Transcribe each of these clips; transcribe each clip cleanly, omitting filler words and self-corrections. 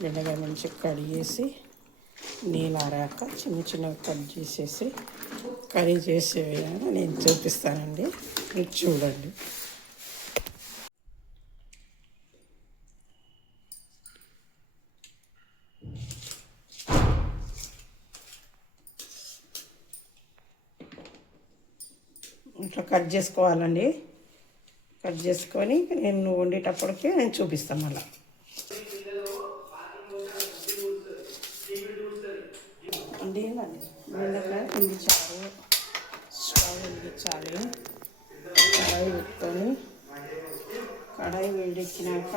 బెండకాయ మంచిగా కడిగేసి నీళ్ళు ఆరాక చిన్న చిన్నగా కట్ చేసేసి కర్రీ చేసే విధంగా నేను చూపిస్తానండి, మీరు చూడండి. ఇట్లా కట్ చేసుకోవాలండి. కట్ చేసుకొని నేను వండేటప్పటికే నేను చూపిస్తాను మళ్ళీ. బెండకాయ వెలిగించాలి, స్టవ్ వెలిగించాలి, కడాయి పెట్టుకొని కడాయి వేడెక్కినాక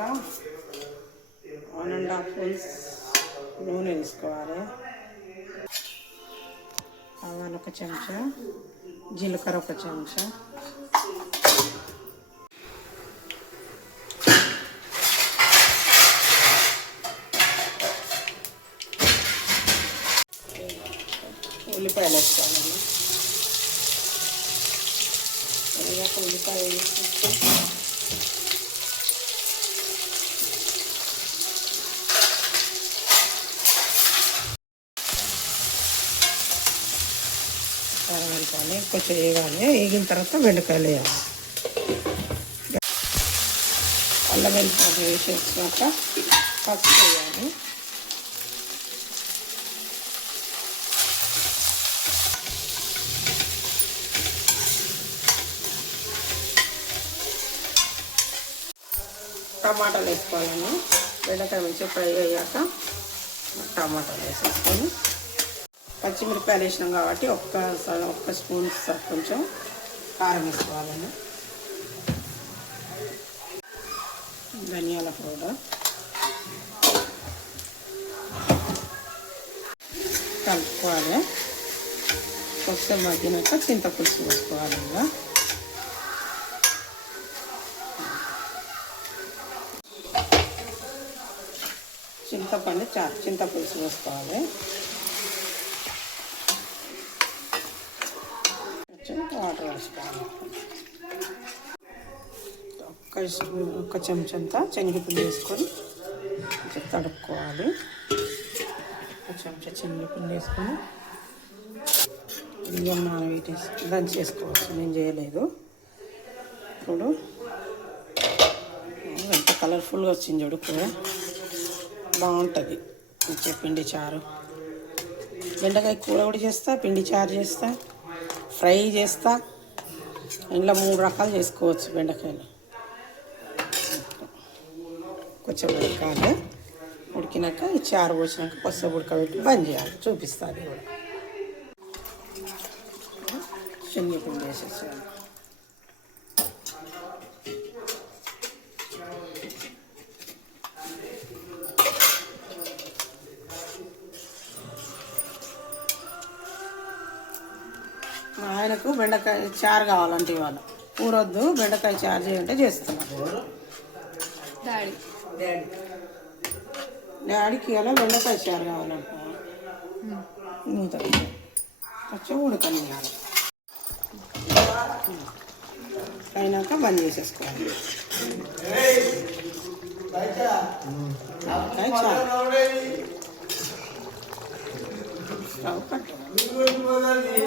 1.5 స్పూన్స్ నూనె వేసుకోవాలి. ఆవాలు 1 చెంచా, జీలకర్ర 1 చెంచా, ఉల్లిపాయలు వేసుకోవాలండి. ఉల్లిపాయ వేసి కరగాలి, కొంచెం వేగాలి. వేగిన తర్వాత బెండకాయలు వేయాలి. అల్లం వెల్లిపాయలు వేసేసాక పసుపు వేయాలి. టమాటాలు వేసుకోవాలండి. బెండకాయ మంచిగా ఫ్రై అయ్యాక టమాటాలు వేసేసుకొని పచ్చిమిరపకాయలు వేసినాం కాబట్టి ఒక్క స్పూన్ కొంచెం కారం వేసుకోవాలండి. ధనియాల పౌడర్ కలుపుకోవాలి. కొంచెం మగ్గినాక చింతపులుసు వేసుకోవాలి. ఇంకా చింతపండు చింతపులుసు వేసుకోవాలి. వాటర్ వేసుకోవాలి. ఒక్క చెంచంతా శనగపిండి వేసుకొని కొంచెం తడుపుకోవాలి. 1 చెంచా శనగపిండి వేసుకొని బియ్యం నానబెట్టేసి దంచి చేసుకోవచ్చు. నేను చేయలేదు. ఇప్పుడు ఎంత కలర్ఫుల్గా వచ్చింది చూడు, కూర బాగుంటుంది. మంచిగా పిండి చారు, బెండకాయ కూర కూడా చేస్తా, పిండి చారు చేస్తా, ఫ్రై చేస్తా. ఇంట్లో 3 రకాలు చేసుకోవచ్చు బెండకాయలు. కొంచెం ఉడకాలి. ఉడికినాక ఈ చారు పోసినాక కొద్దిసేపు ఉడకబెట్టి బంద్ చేయాలి. చూపిస్తుంది కూడా. శనగపిండి వేసేసాను. మా ఆయనకు బెండకాయ చారు కావాలంటే ఇవాళ కూరొద్దు, బెండకాయ చారు చేయంటే చేస్తున్నాను. డాడీకి ఇవాళ బెండకాయ చారు కావాలంట. మూత కొంచెం ఉడకనియాలి. అయినాక బంద్ చేసేసుకోవాలి. స్టవ్ కట్టాలి.